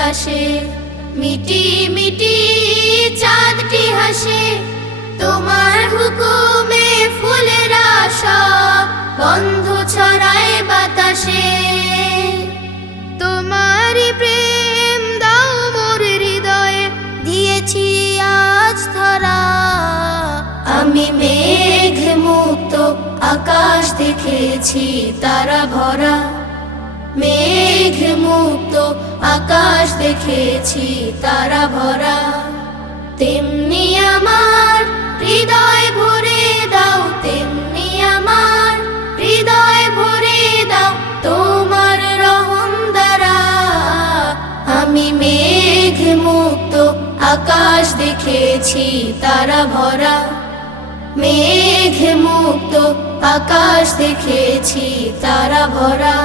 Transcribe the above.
আকাশে মিটি মিটি চাঁদটি হাসে। তোমার হুকুমে ফুলেরা সব বন্ধ ছড়ায় বাতাসে। তোমারই প্রেম দাও মোর হৃদয়ে, দিয়েছি আজ ধরা। আমি মেঘ মুক্ত আকাশ দেখেছি তারা ভরা। মেঘ মুক্ত দেখেছি তারা ভরা। তেমনি আমার হৃদয় ভরে দাও, তেমনি আমার হৃদয় ভরে দাও। তোমার রহম দ্বারা আমি মেঘ মুক্ত আকাশ দেখেছি তারা ভরা। মেঘ মুক্ত আকাশ দেখেছি তারা ভরা।